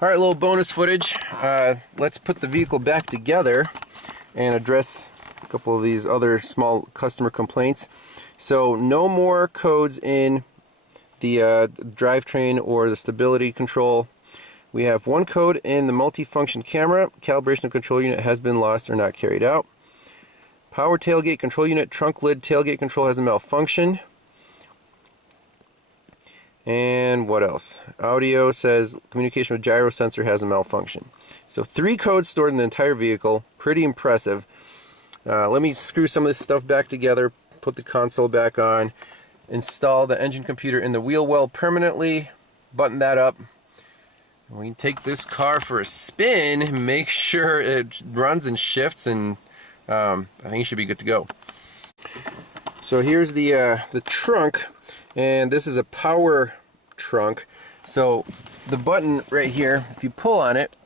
Alright, a little bonus footage. Let's put the vehicle back together and address a couple of these other small customer complaints. So no more codes in the drivetrain or the stability control. We have one code in the multifunction camera. Calibration of control unit has been lost or not carried out. Power tailgate control unit trunk lid tailgate control has a malfunction. And what else? Audio says communication with gyro sensor has a malfunction. So 3 codes stored in the entire vehicle. Pretty impressive. Let me screw some of this stuff back together, put the console back on, install the engine computer in the wheel well permanently, button that up. We can take this car for a spin, make sure it runs and shifts, and I think it should be good to go. So here's the trunk. And this is a power trunk. So the button right here, if you pull on it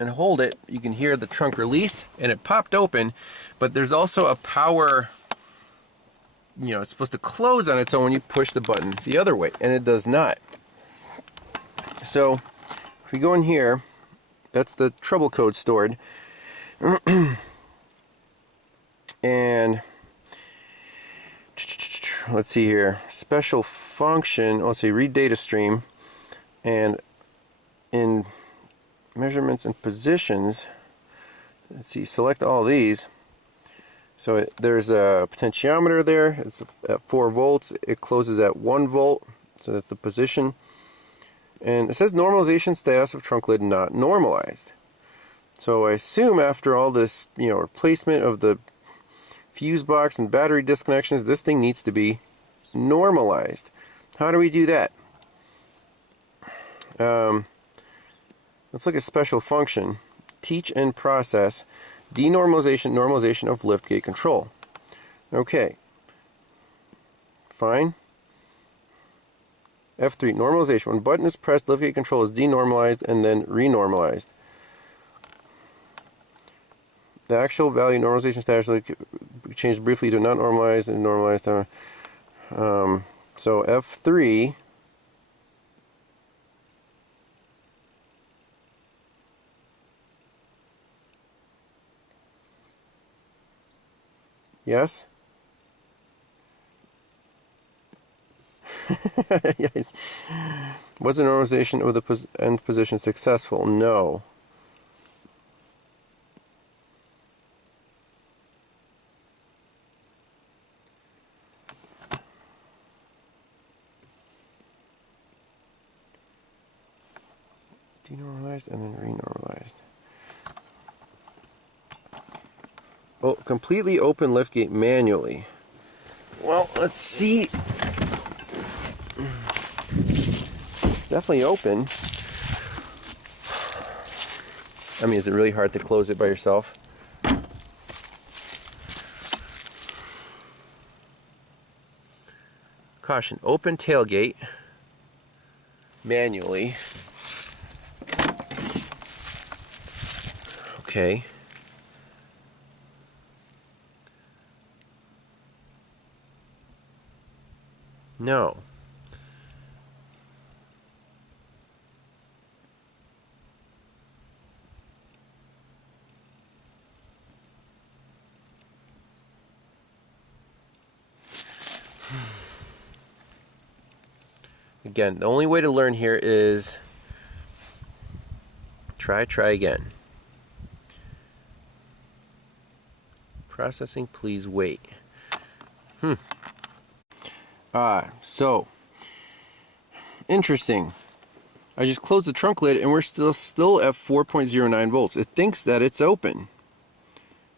and hold it, you can hear the trunk release, and it popped open. But there's also a power, it's supposed to close on its own when you push the button the other way, and it does not. So if we go in here, that's the trouble code stored. And let's see here, special function, let's see, read data stream, and in measurements and positions, let's see, select all these. So there's a potentiometer there, it's at 4 volts, it closes at 1 volt, so that's the position. And it says normalization status of trunk lid not normalized. So I assume after all this, replacement of the fuse box and battery disconnections, this thing needs to be normalized. How do we do that? Let's look at special function. Teach and process. Denormalization, normalization of liftgate control. Okay. Fine. F3, normalization. When button is pressed, liftgate control is denormalized and then renormalized. The actual value normalization status changed briefly to not normalized and normalized. So F3 yes. Yes. Was the normalization of the end position successful? No. Denormalized and then renormalized. Oh, completely open liftgate manually. Well, let's see. Definitely open. I mean, is it really hard to close it by yourself? Caution, open tailgate manually. Okay. No. Again, the only way to learn here is try again. Processing, please wait. So interesting. I just closed the trunk lid and we're still at 4.09 volts. It thinks that it's open.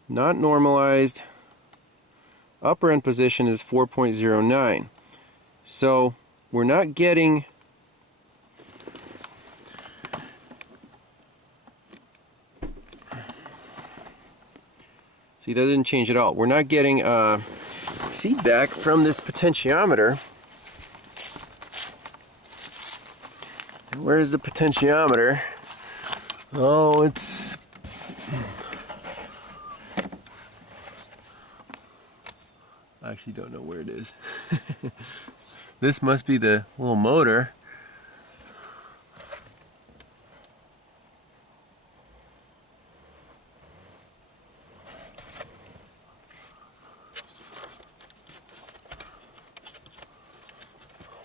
Not normalized. Upper end position is 4.09. So we're not getting see, that didn't change at all. We're not getting feedback from this potentiometer. And where's the potentiometer? Oh, it's I actually don't know where it is. This must be the little motor.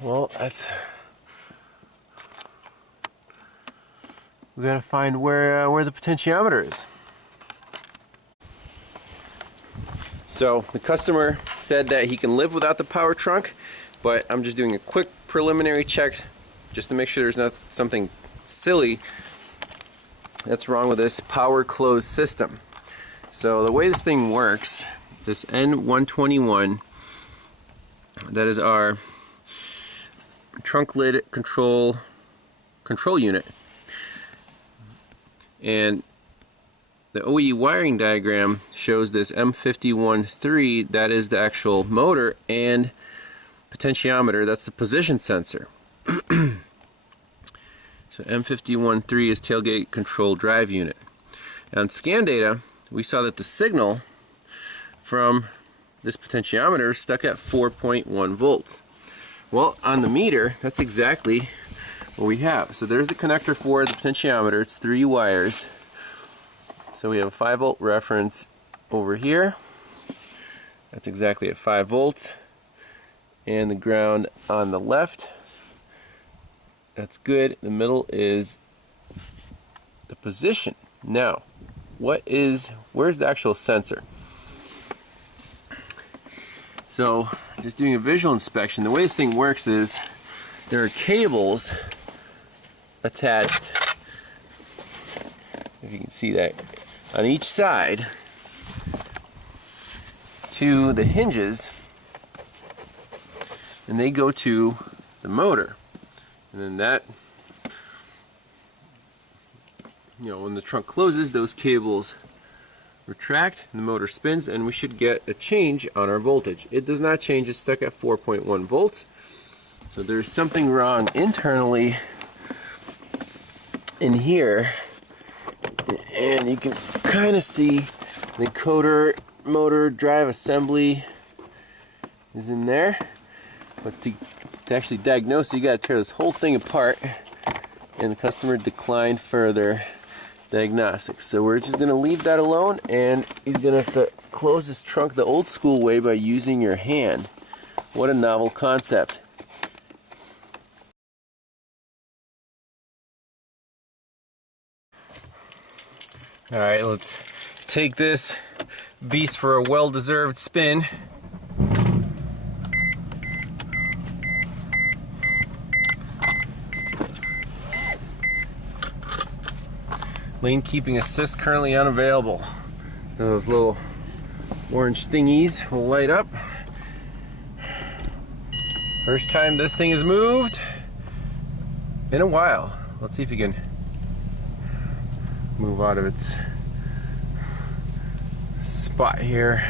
Well, we gotta find where the potentiometer is. So the customer said that he can live without the power trunk, but I'm just doing a quick preliminary check just to make sure there's not something silly that's wrong with this power closed system. So the way this thing works, this N121, that is our trunk lid control unit, and the OE wiring diagram shows this M51.3, that is the actual motor, and potentiometer, that's the position sensor. So M51.3 is tailgate control drive unit. On scan data, we saw that the signal from this potentiometer is stuck at 4.1 volts. Well, on the meter, that's exactly what we have. So there's the connector for the potentiometer. It's 3 wires. So we have a 5 volt reference over here. That's exactly at 5 volts. And the ground on the left, that's good. The middle is the position. Now, where's the actual sensor? So, just doing a visual inspection, the way this thing works is there are cables attached, if you can see that, on each side to the hinges, and they go to the motor. And then that, when the trunk closes, those cables retract, and the motor spins, and we should get a change on our voltage. It does not change, it's stuck at 4.1 volts. So there's something wrong internally in here, and you can kind of see the encoder motor drive assembly is in there. But to actually diagnose it, you got to tear this whole thing apart, and the customer declined further diagnostics. So we're just going to leave that alone, and he's going to have to close his trunk the old school way by using your hand. What a novel concept. Alright, let's take this beast for a well-deserved spin. Lane keeping assist currently unavailable. Those little orange thingies will light up. First time this thing is moved in a while. Let's see if we can move out of its spot here.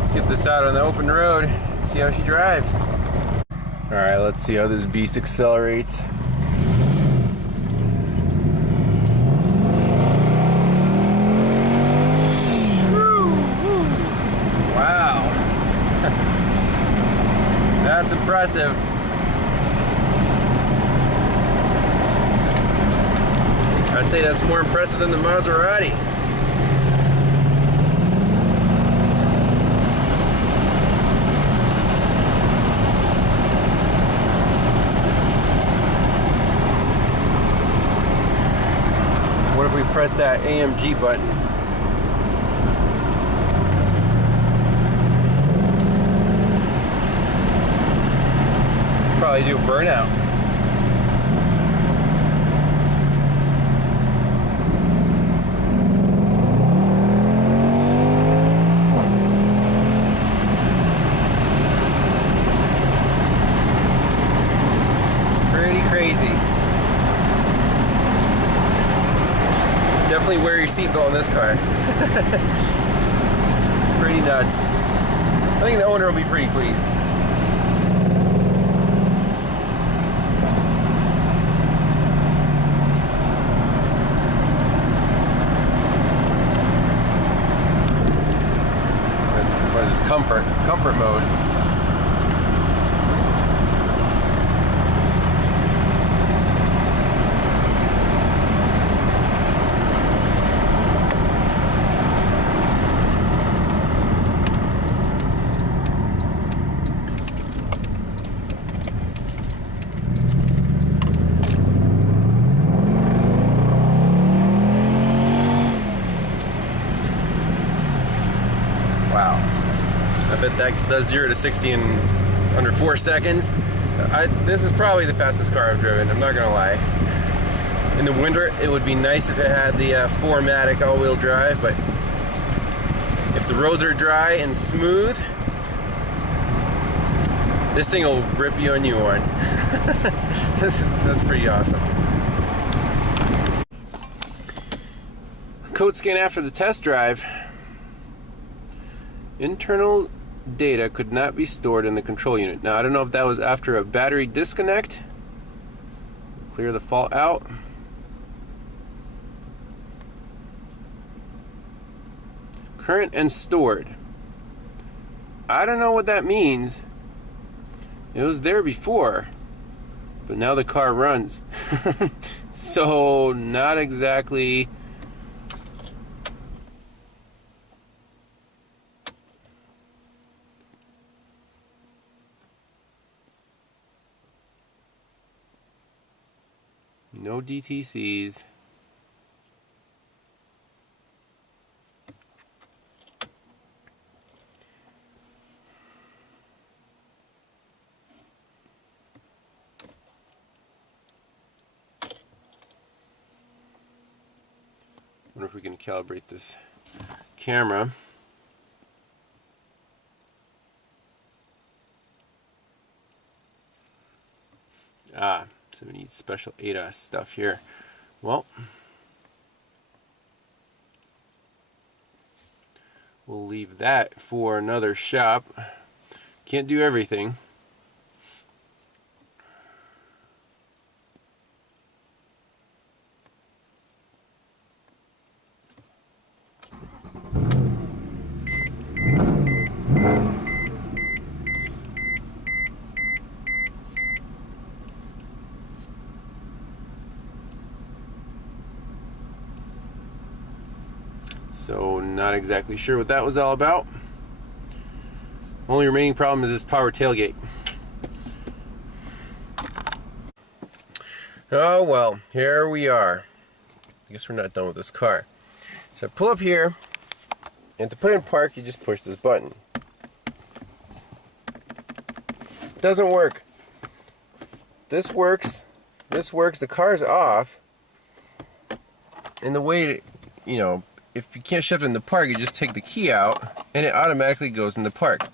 Let's get this out on the open road, see how she drives. Alright, let's see how this beast accelerates. Wow. That's impressive. I'd say that's more impressive than the Maserati. What if we press that AMG button? Probably do a burnout. Pretty crazy. Definitely wear your seatbelt in this car. Pretty nuts. I think the owner will be pretty pleased. comfort mode. Wow, I bet that does 0 to 60 in under 4 seconds. This is probably the fastest car I've driven, I'm not gonna lie. In the winter, it would be nice if it had the 4MATIC all-wheel drive, but if the roads are dry and smooth, this thing will rip you a new one. That's pretty awesome. Code scan after the test drive. Internal data could not be stored in the control unit. Now, I don't know if that was after a battery disconnect. Clear the fault out. Current and stored. I don't know what that means. It was there before, but now the car runs. So, not exactly. No DTCs. Wonder if we can calibrate this camera. So we need special ADAS stuff here. Well, we'll leave that for another shop. Can't do everything. So not exactly sure what that was all about. Only remaining problem is this power tailgate. Oh well, here we are. I guess we're not done with this car. So I pull up here, and to put it in park, you just push this button. Doesn't work. This works. This works. The car's off. And the way to, you know, if you can't shift it into park, you just take the key out and it automatically goes into park.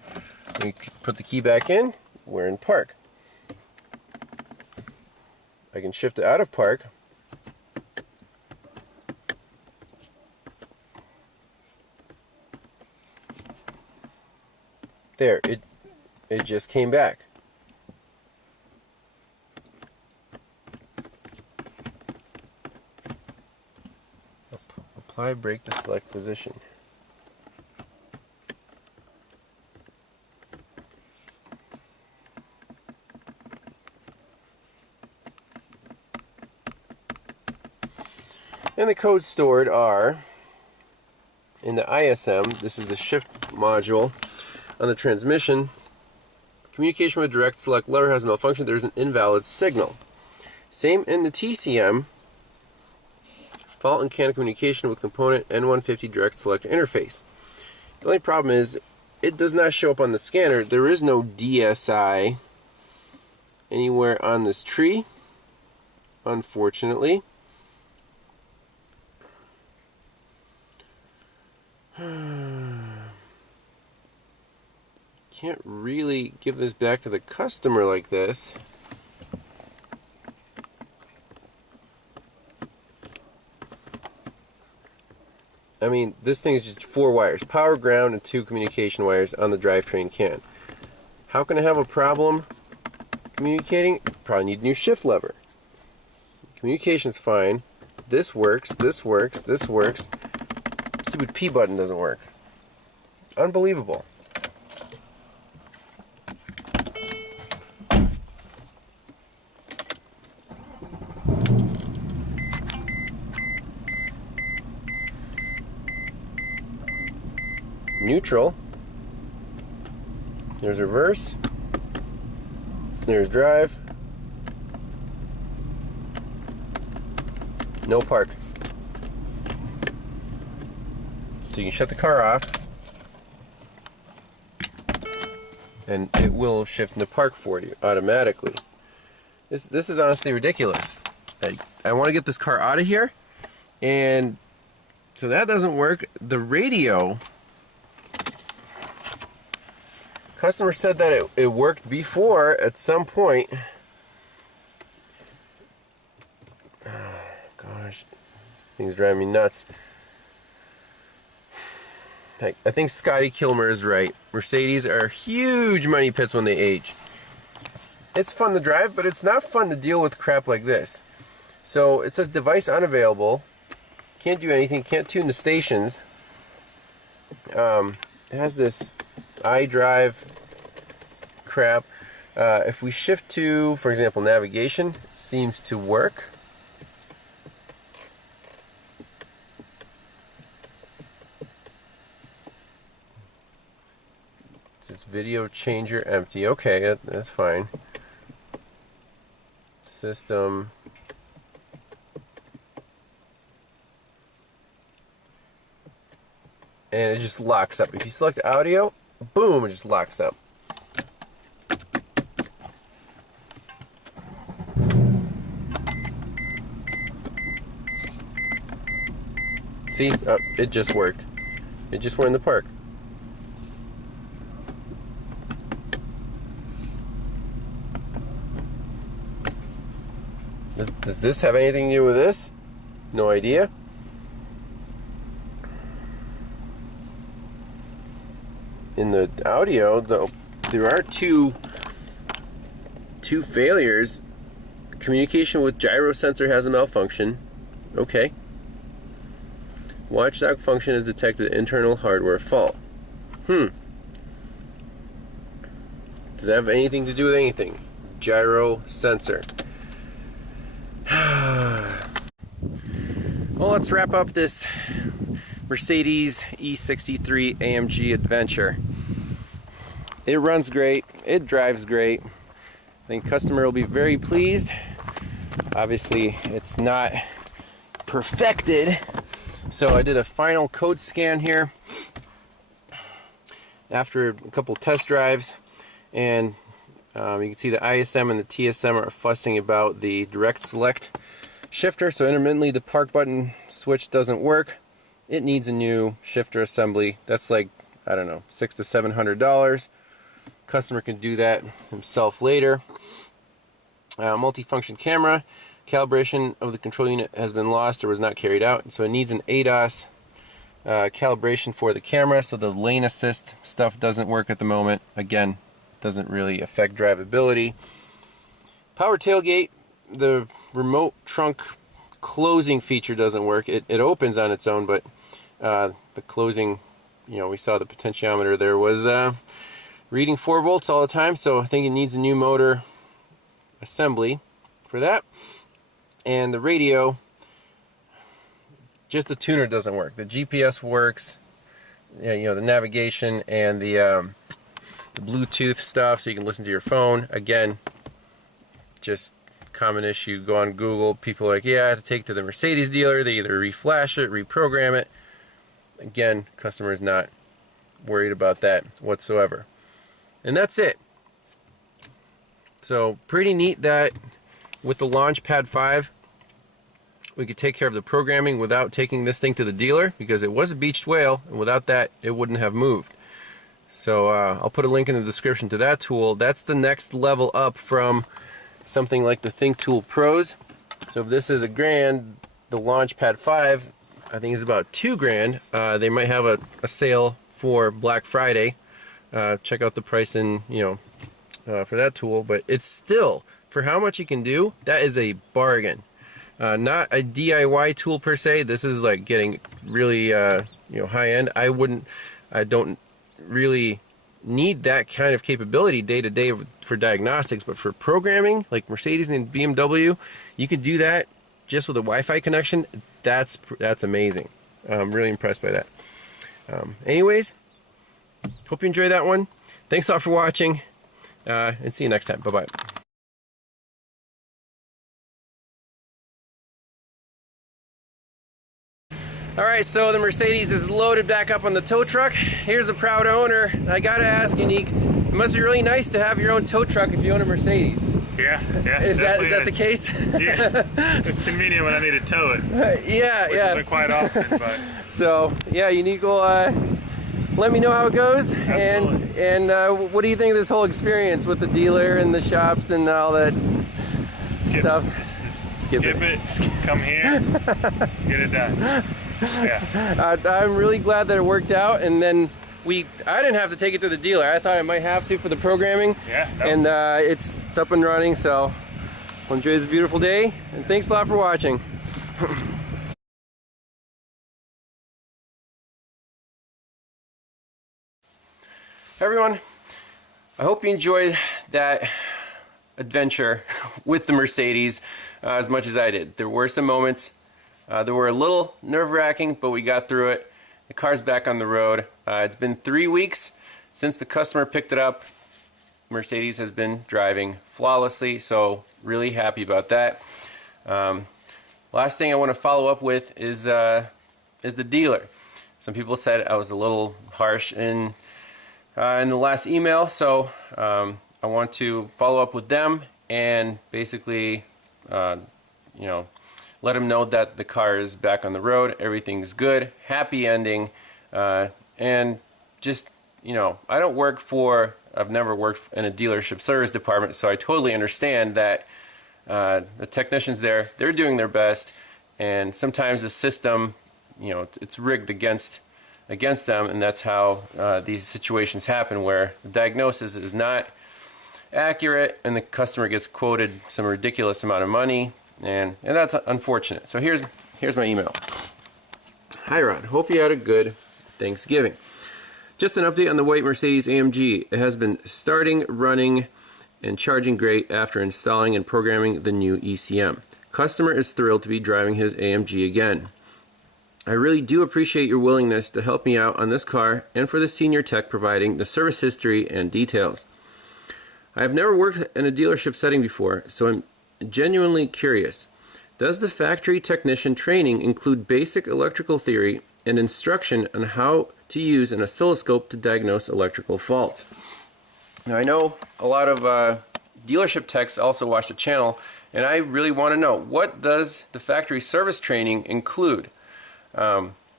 When you put the key back in, we're in park. I can shift it out of park. There, it just came back. Apply brake to select position. And the codes stored are in the ISM. This is the shift module on the transmission. Communication with direct select lever has malfunction. There's an invalid signal. Same in the TCM. Fault in CAN communication with component N150 direct select interface. The only problem is it does not show up on the scanner. There is no DSI anywhere on this tree, unfortunately. Can't really give this back to the customer like this. I mean, this thing is just 4 wires, power, ground, and 2 communication wires on the drivetrain can. How can I have a problem communicating? Probably need a new shift lever. Communication's fine. This works, this works, this works. Stupid P button doesn't work. Unbelievable. neutral. There's reverse. There's drive. No park. So you can shut the car off, and it will shift into park for you automatically. This is honestly ridiculous. I want to get this car out of here, and so that doesn't work. The radio, customer said that it worked before at some point. Oh, gosh, this thing's driving me nuts. I think Scotty Kilmer is right. Mercedes are huge money pits when they age. It's fun to drive, but it's not fun to deal with crap like this. So it says device unavailable. Can't do anything. Can't tune the stations. It has this iDrive crap. If we shift to, for example, navigation, seems to work. This video changer empty. Okay, that's fine. System. And it just locks up. If you select audio, boom, it just locks up. See, it just worked. It just went in the park. Does this have anything to do with this? No idea. In the audio, though, there are two failures. Communication with gyro sensor has a malfunction. Okay. Watchdog function has detected internal hardware fault. Does that have anything to do with anything? Gyro sensor. Well, let's wrap up this Mercedes E63 AMG adventure. It runs great. It drives great. I think customer will be very pleased. Obviously, it's not perfected. So I did a final code scan here after a couple test drives, and you can see the ISM and the TSM are fussing about the direct select shifter. So intermittently the park button switch doesn't work. It needs a new shifter assembly. That's like, I don't know, $600 to $700. Customer can do that himself later. Multifunction camera. Calibration of the control unit has been lost or was not carried out. So it needs an ADAS calibration for the camera. So the lane assist stuff doesn't work at the moment. Again, doesn't really affect drivability. Power tailgate. The remote trunk closing feature doesn't work. It opens on its own, but the closing, you know, we saw the potentiometer there was reading 4 volts all the time, so I think it needs a new motor assembly for that. And the radio, just the tuner doesn't work. The GPS works, you know, the navigation and the Bluetooth stuff, so you can listen to your phone. Again, just common issue. Go on Google, people are like, yeah, I have to take it to the Mercedes dealer. They either reflash it, reprogram it. Again, customer is not worried about that whatsoever. And that's it. So pretty neat that with the LaunchPad 5 we could take care of the programming without taking this thing to the dealer, because it was a beached whale, and without that it wouldn't have moved. So I'll put a link in the description to that tool. That's the next level up from something like the THINKTOOL Pros. So if this is $1,000, the LaunchPad 5 I think is about $2,000. They might have a sale for Black Friday. Check out the price in, you know, for that tool. But it's still, for how much you can do, that is a bargain. Not a DIY tool per se. This is like getting really you know, high end. I don't really need that kind of capability day to day for diagnostics, but for programming like Mercedes and BMW, you can do that just with a Wi-Fi connection. That's amazing. I'm really impressed by that. Anyways, hope you enjoyed that one. Thanks a lot for watching, and see you next time. Bye-bye. Alright, so the Mercedes is loaded back up on the tow truck. Here's the proud owner. I gotta ask, Unique, it must be really nice to have your own tow truck if you own a Mercedes. Yeah. Is that the case? Yeah, it's convenient when I need to tow it. Yeah. Which isn't quite often, but. So, yeah, Unique will let me know how it goes. Absolutely. And what do you think of this whole experience with the dealer and the shops and all that stuff? Skip it, come here, get it done. Yeah. I'm really glad that it worked out, and then I didn't have to take it to the dealer. I thought I might have to for the programming. Yeah. No. And it's up and running, so well, enjoy this beautiful day, and thanks a lot for watching. Everyone, I hope you enjoyed that adventure with the Mercedes as much as I did. There were some moments that were a little nerve-wracking, but we got through it. The car's back on the road. It's been 3 weeks since the customer picked it up. Mercedes has been driving flawlessly, so really happy about that. Last thing I want to follow up with is the dealer. Some people said I was a little harsh in the last email, so I want to follow up with them and basically, you know, let them know that the car is back on the road, everything's good, happy ending, and just, you know, I've never worked in a dealership service department, so I totally understand that the technicians there, they're doing their best, and sometimes the system, you know, it's rigged against them, and that's how these situations happen, where the diagnosis is not accurate and the customer gets quoted some ridiculous amount of money, and that's unfortunate. So here's my email. Hi Ron, hope you had a good Thanksgiving. Just an update on the white Mercedes AMG. It has been starting, running, and charging great after installing and programming the new ECM. Customer is thrilled to be driving his AMG again. I really do appreciate your willingness to help me out on this car and for the senior tech providing the service history and details. I have never worked in a dealership setting before, so I'm genuinely curious. Does the factory technician training include basic electrical theory and instruction on how to use an oscilloscope to diagnose electrical faults? Now, I know a lot of dealership techs also watch the channel, and I really want to know, what does the factory service training include?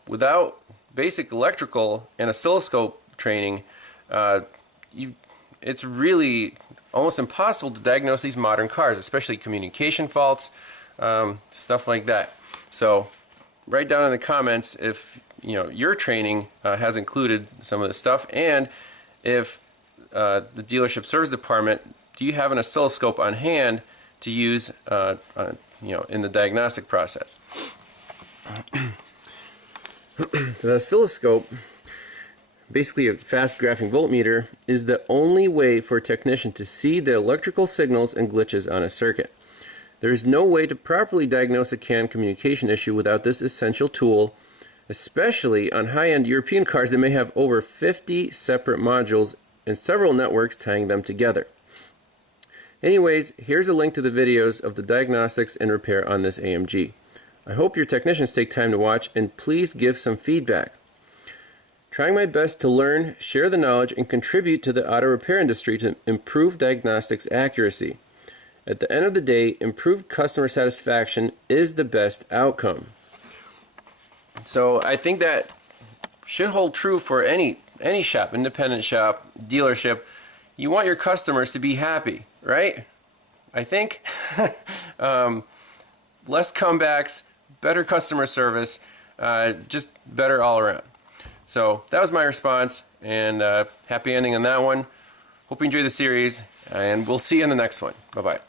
Without basic electrical and oscilloscope training, it's really almost impossible to diagnose these modern cars, especially communication faults, stuff like that. So write down in the comments if your training has included some of this stuff, and if the dealership service department, do you have an oscilloscope on hand to use in the diagnostic process. The oscilloscope, basically a fast graphing voltmeter, is the only way for a technician to see the electrical signals and glitches on a circuit. There is no way to properly diagnose a CAN communication issue without this essential tool, especially on high-end European cars that may have over 50 separate modules and several networks tying them together. Anyways, here's a link to the videos of the diagnostics and repair on this AMG. I hope your technicians take time to watch, and please give some feedback. Trying my best to learn, share the knowledge, and contribute to the auto repair industry to improve diagnostics accuracy. At the end of the day, improved customer satisfaction is the best outcome. So I think that should hold true for any shop, independent shop, dealership. You want your customers to be happy, right? I think. Less comebacks, better customer service, just better all around. So that was my response, and happy ending on that one. Hope you enjoyed the series, and we'll see you in the next one. Bye-bye.